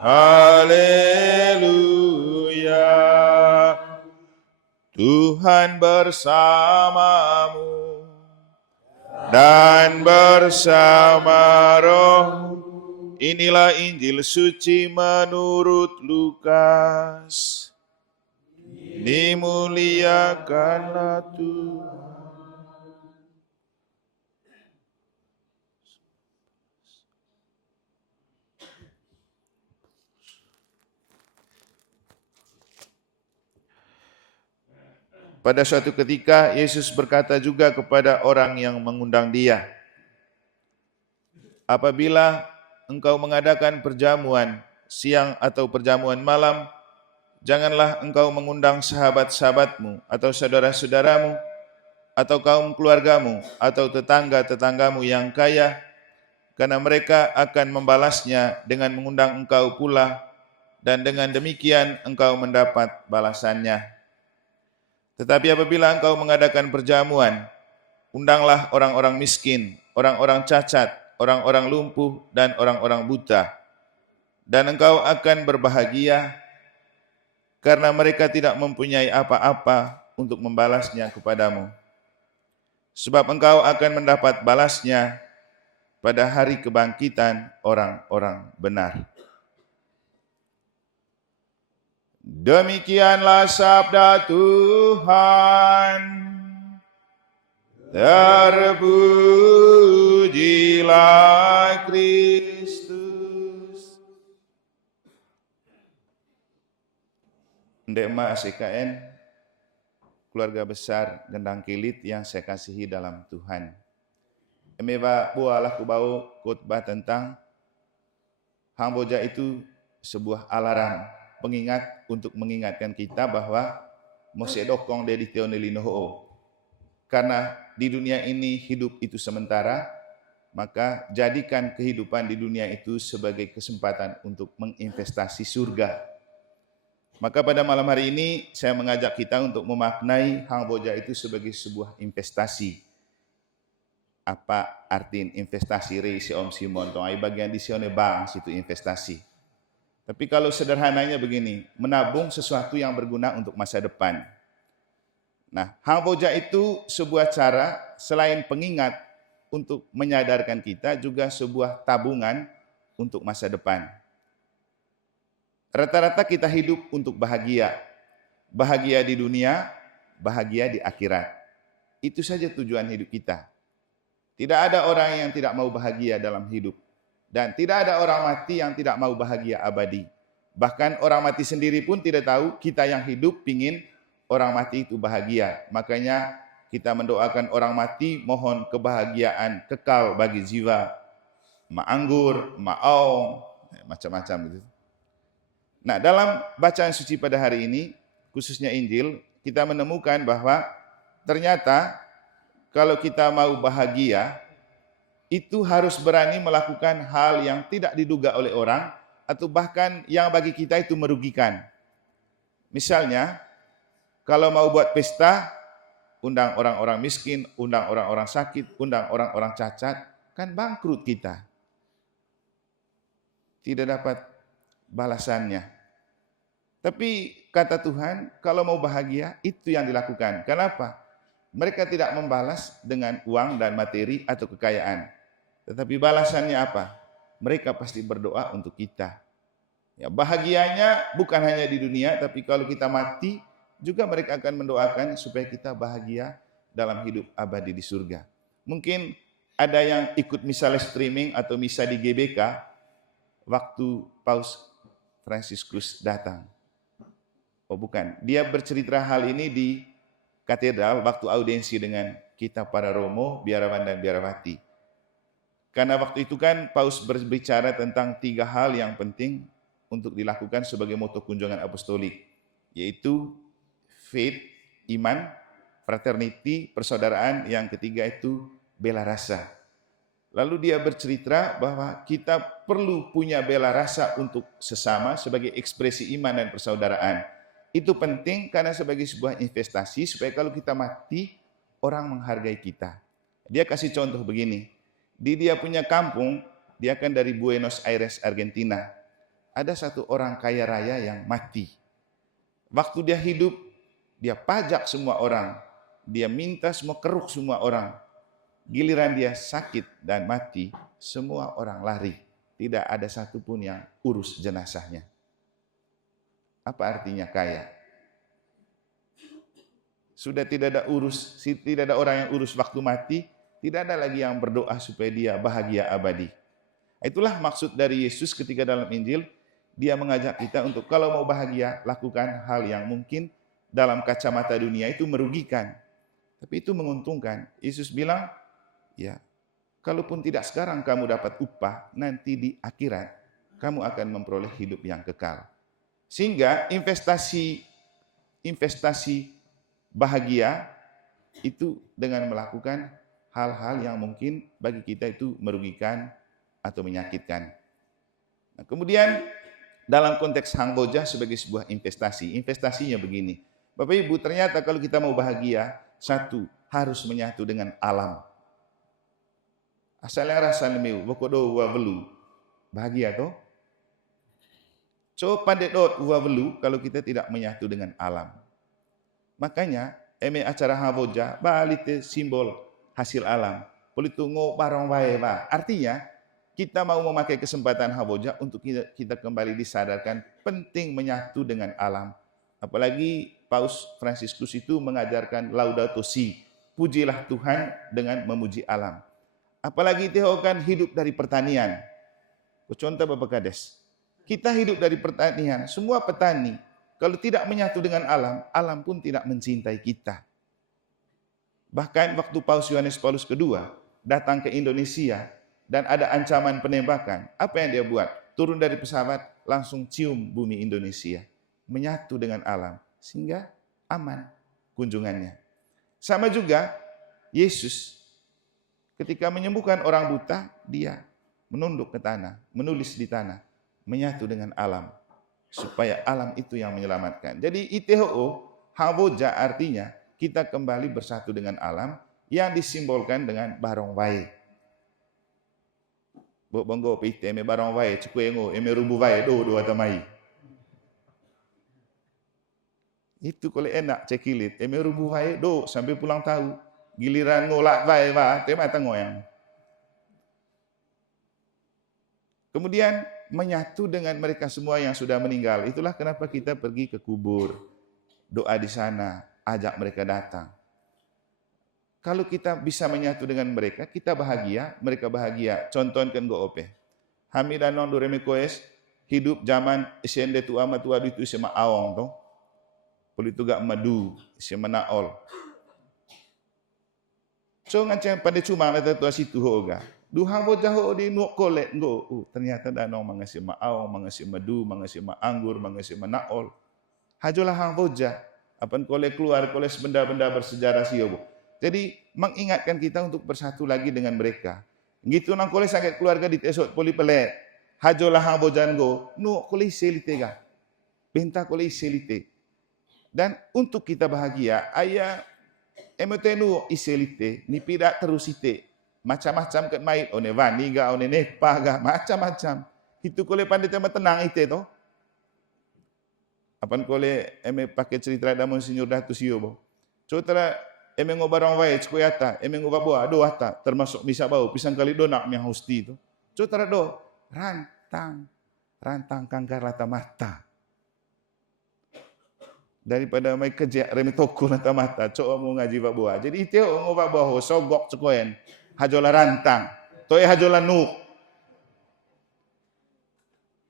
Haleluya. Tuhan bersamamu dan bersama roh. Inilah Injil suci menurut Lukas. Dimuliakanlah Tuhan. Pada suatu ketika Yesus berkata juga kepada orang yang mengundang dia, apabila engkau mengadakan perjamuan siang atau perjamuan malam, janganlah engkau mengundang sahabat-sahabatmu atau saudara-saudaramu atau kaum keluargamu atau tetangga-tetanggamu yang kaya, karena mereka akan membalasnya dengan mengundang engkau pula, dan dengan demikian engkau mendapat balasannya. Tetapi apabila engkau mengadakan perjamuan, undanglah orang-orang miskin, orang-orang cacat, orang-orang lumpuh, dan orang-orang buta. Dan engkau akan berbahagia, karena mereka tidak mempunyai apa-apa untuk membalasnya kepadamu. Sebab engkau akan mendapat balasnya pada hari kebangkitan orang-orang benar. Demikianlah sabda Tuhan. Terpujilah Kristus. Ndekma ACKN, keluarga besar Gendang Kilit yang saya kasihi dalam Tuhan. Emeba bualah kubau khotbah tentang Hamboja itu sebuah alarm, pengingat untuk mengingatkan kita bahwa mose dokong dedi teonelinoho. Karena di dunia ini hidup itu sementara, maka jadikan kehidupan di dunia itu sebagai kesempatan untuk menginvestasi surga. Maka pada malam hari ini saya mengajak kita untuk memaknai Hamboja itu sebagai sebuah investasi. Apa arti investasi si Om Simon? Tong ai bagian di sione bang situ investasi. Tapi kalau sederhananya begini, menabung sesuatu yang berguna untuk masa depan. Nah, Hamboja itu sebuah cara selain pengingat untuk menyadarkan kita, juga sebuah tabungan untuk masa depan. Rata-rata kita hidup untuk bahagia. Bahagia di dunia, bahagia di akhirat. Itu saja tujuan hidup kita. Tidak ada orang yang tidak mau bahagia dalam hidup. Dan tidak ada orang mati yang tidak mau bahagia abadi. Bahkan orang mati sendiri pun tidak tahu kita yang hidup pingin orang mati itu bahagia. Makanya kita mendoakan orang mati mohon kebahagiaan kekal bagi jiwa. Ma'anggur, ma'aung, macam-macam gitu. Nah, dalam bacaan suci pada hari ini, khususnya Injil, kita menemukan bahwa ternyata kalau kita mau bahagia, itu harus berani melakukan hal yang tidak diduga oleh orang, atau bahkan yang bagi kita itu merugikan. Misalnya, kalau mau buat pesta, undang orang-orang miskin, undang orang-orang sakit, undang orang-orang cacat, kan bangkrut kita. Tidak dapat balasannya. Tapi kata Tuhan, kalau mau bahagia, itu yang dilakukan. Kenapa? Mereka tidak membalas dengan uang dan materi atau kekayaan. Tetapi balasannya apa? Mereka pasti berdoa untuk kita. Ya, bahagianya bukan hanya di dunia, tapi kalau kita mati, juga mereka akan mendoakan supaya kita bahagia dalam hidup abadi di surga. Mungkin ada yang ikut misa streaming atau misa di GBK waktu Paus Fransiskus datang. Oh bukan, dia bercerita hal ini di katedral waktu audiensi dengan kita para Romo, biarawan dan biarawati. Karena waktu itu kan Paus berbicara tentang 3 hal yang penting untuk dilakukan sebagai moto kunjungan apostolik, yaitu faith, iman, fraternity, persaudaraan, yang ketiga itu bela rasa. Lalu dia bercerita bahwa kita perlu punya bela rasa untuk sesama sebagai ekspresi iman dan persaudaraan. Itu penting karena sebagai sebuah investasi supaya kalau kita mati, orang menghargai kita. Dia kasih contoh begini, di dia punya kampung, dia kan dari Buenos Aires, Argentina. ada satu orang kaya raya yang mati. Waktu dia hidup, dia pajak semua orang. Dia minta semua keruk semua orang. Giliran dia sakit dan mati, semua orang lari. Tidak ada satupun yang urus jenazahnya. Apa artinya kaya? Sudah tidak ada orang yang urus waktu mati, tidak ada lagi yang berdoa supaya dia bahagia abadi. Itulah maksud dari Yesus ketika dalam Injil, dia mengajak kita untuk kalau mau bahagia, lakukan hal yang mungkin dalam kacamata dunia itu merugikan. Tapi itu menguntungkan. Yesus bilang, ya, kalaupun tidak sekarang kamu dapat upah, nanti di akhirat kamu akan memperoleh hidup yang kekal. Sehingga investasi bahagia itu dengan melakukan hal-hal yang mungkin bagi kita itu merugikan atau menyakitkan. Nah, kemudian dalam konteks hangboja sebagai sebuah investasinya begini. Bapak Ibu, ternyata kalau kita mau bahagia, satu, harus menyatu dengan alam. Asalnya rasa nemiu, bokodo wa belu. Bahagia toh? So pandai dot wa belu kalau kita tidak menyatu dengan alam. Makanya acara hangboja balik simbol hasil alam. Politungo barong wae ba. Artinya kita mau memakai kesempatan hangboja untuk kita kembali disadarkan penting menyatu dengan alam. Apalagi Paus Fransiskus itu mengajarkan Laudato Si, pujilah Tuhan dengan memuji alam. Apalagi Teo kan hidup dari pertanian. Contoh Bapak Kades, kita hidup dari pertanian. Semua petani kalau tidak menyatu dengan alam, alam pun tidak mencintai kita. Bahkan waktu Paus Yohanes Paulus II datang ke Indonesia dan ada ancaman penembakan, apa yang dia buat? Turun dari pesawat, langsung cium bumi Indonesia. Menyatu dengan alam, sehingga aman kunjungannya. Sama juga Yesus ketika menyembuhkan orang buta, dia menunduk ke tanah, menulis di tanah, menyatu dengan alam, supaya alam itu yang menyelamatkan. Jadi ITHO, hangboja artinya kita kembali bersatu dengan alam yang disimbolkan dengan barong wae. Bo bonggo pite me barong wae, cekuengo eme rubu wae do atamai. Itu kalau enak cekilit, eme rubu wae do sampai pulang tahu. Giliran ngolak wae wa, tema tengoyang. Kemudian menyatu dengan mereka semua yang sudah meninggal. Itulah kenapa kita pergi ke kubur. Doa di sana, ajak mereka datang. Kalau kita bisa menyatu dengan mereka, kita bahagia, mereka bahagia. Contohkan go ope. Hamidan non dureme koes, hidup zaman isende tua matua itu sema awong toh. Politu gak madu, sema naol. So ngancam pada cuma ada tua situ hoga. Duha boja ho di nuok kolek go. Ternyata danong mangasih ma awong, mangasih madu, mangasih ma anggur, mangasih ma naol. Hajolah hang boja. Apan kolek keluar kolek benda-benda bersejarah siobo. Jadi mengingatkan kita untuk bersatu lagi dengan mereka. Gitu nang kolek sakit keluarga di tesot poli pelet. Hajolah hang bojan go. Nuok kolek selite ga. Benta kolek selite. Dan untuk kita bahagia, ayah emotenu iselite, ni pida terus ite. Macam-macam ket mai one vani ga one nepa ga macam-macam. Itu kole pandai tema tenang ite to. Apan kole eme pakai cerita da Monsinyur Datu Sio bo. Cotara eme ngobarang wae ckoyata, eme ngobaboa do ata termasuk misa bau pisang kali donak yang hosti itu. Cotara do rantang kangkar lata mata. Daripada mai kerja remi toko nata mata, coba mau ngaji baboa. Jadi itu ngobak bawa sogok cekoen, hajola rantang, toe hajola nuk.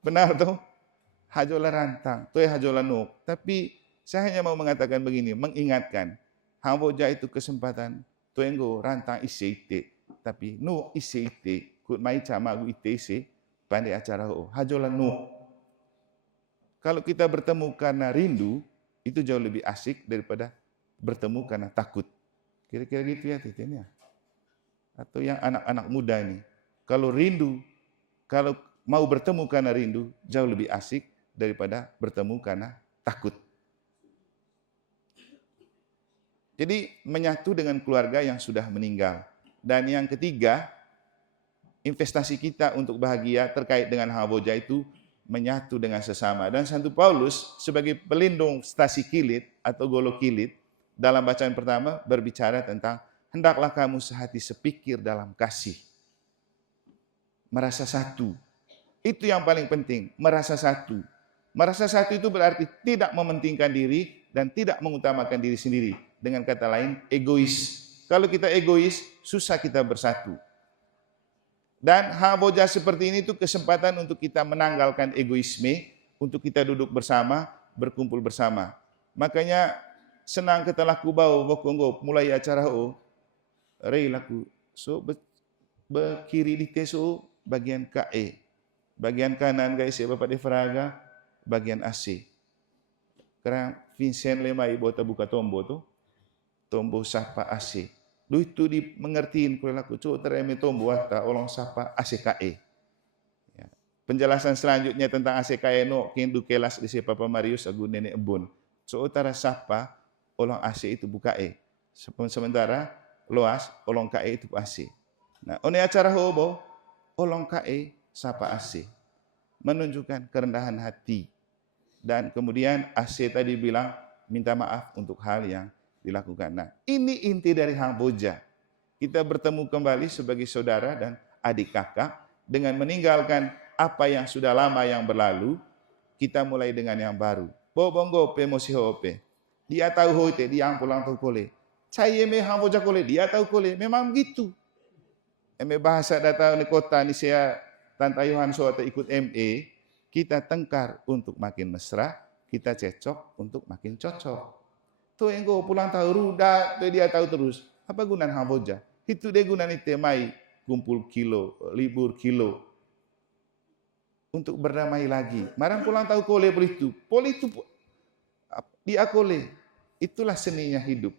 Benar tuh, hajola rantang, toe hajola nuk. Tapi saya hanya mau mengatakan begini, mengingatkan, hangboja itu kesempatan, toe nggo rantang ite, tapi nuk ite, kut mai cama gu ite pandai acara hajola nuk. Kalau kita bertemu karena rindu, itu jauh lebih asik daripada bertemu karena takut. Kira-kira gitu ya titiknya. Atau yang anak-anak muda ini, kalau rindu, kalau mau bertemu karena rindu, jauh lebih asik daripada bertemu karena takut. Jadi menyatu dengan keluarga yang sudah meninggal. Dan yang ketiga, investasi kita untuk bahagia terkait dengan hangboja itu menyatu dengan sesama. Dan Santo Paulus sebagai pelindung stasi kilit atau golo kilit dalam bacaan pertama berbicara tentang hendaklah kamu sehati sepikir dalam kasih. Merasa satu. Itu yang paling penting, merasa satu. Merasa satu itu berarti tidak mementingkan diri dan tidak mengutamakan diri sendiri. Dengan kata lain, egois. Kalau kita egois, susah kita bersatu. Dan Hamboja seperti ini itu kesempatan untuk kita menanggalkan egoisme, untuk kita duduk bersama, berkumpul bersama. Makanya senang ketelah ku bau bokonggo mulai acara rei laku so bekiri di teso bagian KE. Bagian kanan guys ya Bapak Defraga, bagian AC. Karena Vincent Lemai bota buka tombo tuh, tombo sapa AC. Lu itu dimengertiin kalau aku coba tereme tombo ata olong sapa ACKE. Ya. Penjelasan selanjutnya tentang ACKE no kindu kelas di Papa Marius agu nenek ebon. So utara sapa olong AC itu buka E. Sementara loas olong KE itu AC. Nah, one acara hobo olong KE sapa AC. Menunjukkan kerendahan hati. Dan kemudian AC tadi bilang minta maaf untuk hal yang dilakukan. Nah, ini inti dari Hamboja. Kita bertemu kembali sebagai saudara dan adik kakak dengan meninggalkan apa yang sudah lama yang berlalu, kita mulai dengan yang baru. Bobonggo pemosi hope. Dia tahu hote, dia pulang tahu kole. Saya me Hamboja kole, dia tahu kole. Memang begitu. Eme bahasa datang di kota ni saya Tanta Yohan Soata ikut ME, kita tengkar untuk makin mesra, kita cecok untuk makin cocok. Tuh yang gue pulang tahu ruda, tuh dia tahu terus. Apa gunaan Hamboja? Itu dia gunaan itu mai kumpul kilo, libur kilo. Untuk berdamai lagi. Marang pulang tahu kole itu. Poli itu dia kole. Itulah seninya hidup.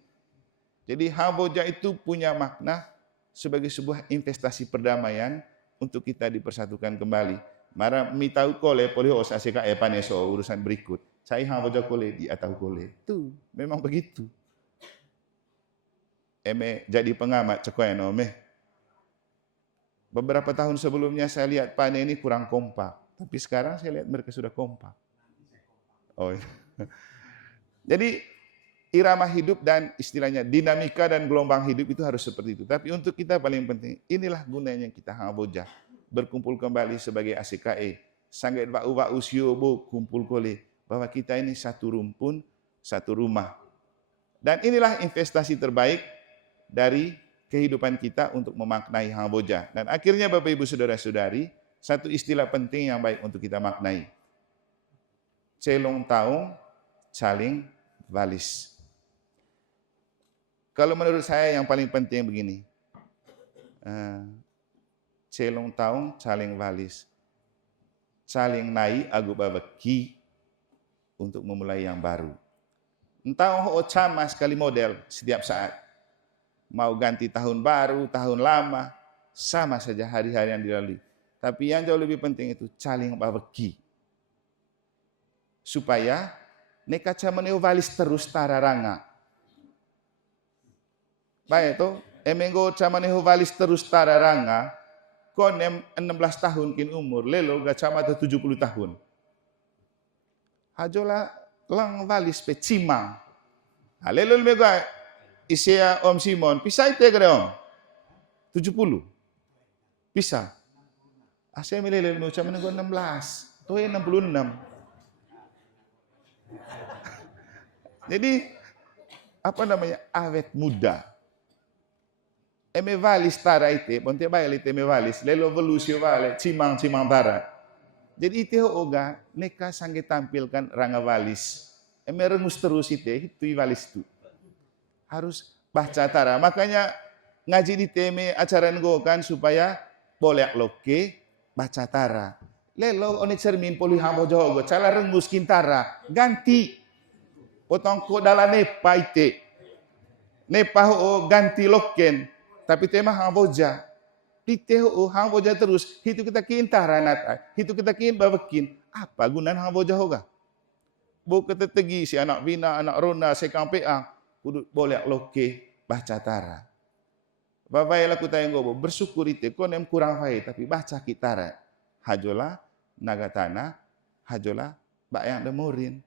Jadi Hamboja itu punya makna sebagai sebuah investasi perdamaian untuk kita dipersatukan kembali. Mara mi tahu kole poli os ACKE paneso urusan berikut. Saya Hamboja kole di atau kole. Itu memang begitu. Eme jadi pengamat cekoen ome. Beberapa tahun sebelumnya saya lihat Pane ini kurang kompak, tapi sekarang saya lihat mereka sudah kompak. Oh. Iya. Jadi irama hidup dan istilahnya dinamika dan gelombang hidup itu harus seperti itu. Tapi untuk kita paling penting, inilah gunanya kita Hamboja. Berkumpul kembali sebagai ACKE. Sangat bau usiobo kumpul kole. Bahwa kita ini satu rumpun, satu rumah. Dan inilah investasi terbaik dari kehidupan kita untuk memaknai Hamboja. Dan akhirnya Bapak Ibu Saudara-saudari, satu istilah penting yang baik untuk kita maknai. Celong taung, saling walis. Kalau menurut saya yang paling penting begini. Celong taung, saling walis. Saling naik agu babaki untuk memulai yang baru. Entah sama sekali model setiap saat. Mau ganti tahun baru, tahun lama, sama saja hari-hari yang dilalui. Tapi yang jauh lebih penting itu saling babaki. Supaya nekaca meneuvalis terus tararanga. Baik itu, emenggo camaneho valis terus tararanga, konem 16 tahun kin umur, lelo gacama 70 tahun. Hajola lang valis pe cimang. Lelo mega isya Om Simon, pisah itu ya Om? 70. Pisah. Asya milele no camaneho 16, tuh 66. Jadi apa namanya? Awet muda. Eme valis tara ite, ponte baile ite me valis, lelo velusio vale, cimang tara. Jadi ite oga, neka sangge tampilkan ranga valis. Eme rengus terus ite, itu valis itu. Harus baca tara. Makanya ngaji di teme acara kan supaya boleh loke baca tara. Lelo one cermin poli Hamboja hogo, cala rengus kintara, ganti. Potong ko dala nepa ite. Nepa ho ganti loken. Tapi tema Hamboja. Diteo Hamboja terus. Itu kita kintara nata. Itu kita kin bawakin. Apa gunaan Hamboja hoga? Bo ketetegi si anak bina, anak rona, sekampeang. Kudu boleh loke baca tara. Bapak laku tayang gobo. Bersyukur itu. Konem kurang fai. Tapi baca kitara. Hajola, nagatana, hajolah bayang demorin.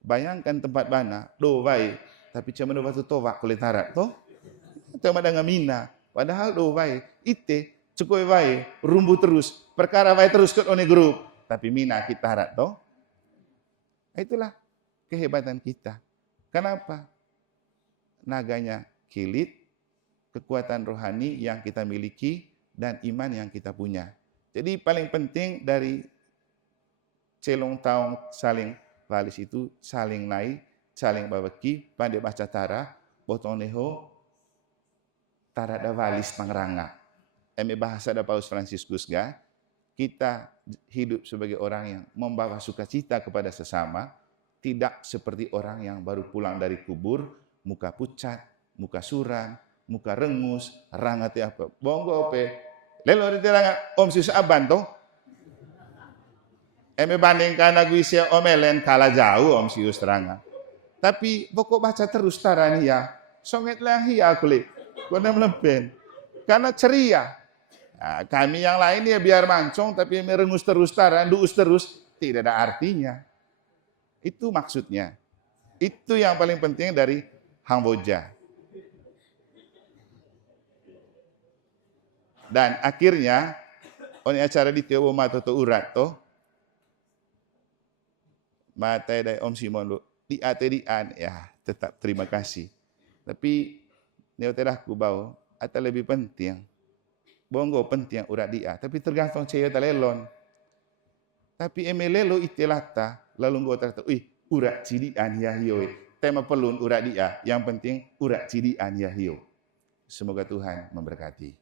Bayangkan tempat bana, do vai, tapi cuma do batu tovak kulit tarat toh. Teu ada ngamina, padahal do vai, ite cukoi vai, rumbu terus, perkara vai terus ke one grup, tapi mina kita tarat toh. Itulah kehebatan kita. Kenapa? Naganya kilit, kekuatan rohani yang kita miliki, dan iman yang kita punya. Jadi paling penting dari celong taong saling valis itu saling naik, saling babaki, pandai baca tara, botong leho, tara da valis pangranga. Eme bahasa da Paus Fransiskus ga, kita hidup sebagai orang yang membawa sukacita kepada sesama, tidak seperti orang yang baru pulang dari kubur, muka pucat, muka suram, muka rengus, rangati apa. Bonggo pe, lelo di terang om sus aban toh. Eme bandingkan aguisia omelen kalah jauh om sius teranga. Tapi pokok baca terus tarani ya. Songet lahi aku le. Kona melempen. Karena ceria. Nah, kami yang lain ya biar mancong tapi merengus terus taran, duus terus, tidak ada artinya. Itu maksudnya. Itu yang paling penting dari Hangboja. Dan akhirnya oni acara di Tiobo Mato to urat to matai dai Om Simon lu di atedian ya tetap terima kasih. Tapi neo terahku bau atau lebih penting. Bonggo penting urat dia, tapi tergantung cewek talelon. Tapi emelelo itelata lalu nggo terta, urat cidian ya hiyo. Tema pelun urat dia, yang penting urat cidian ya hiyo. Semoga Tuhan memberkati.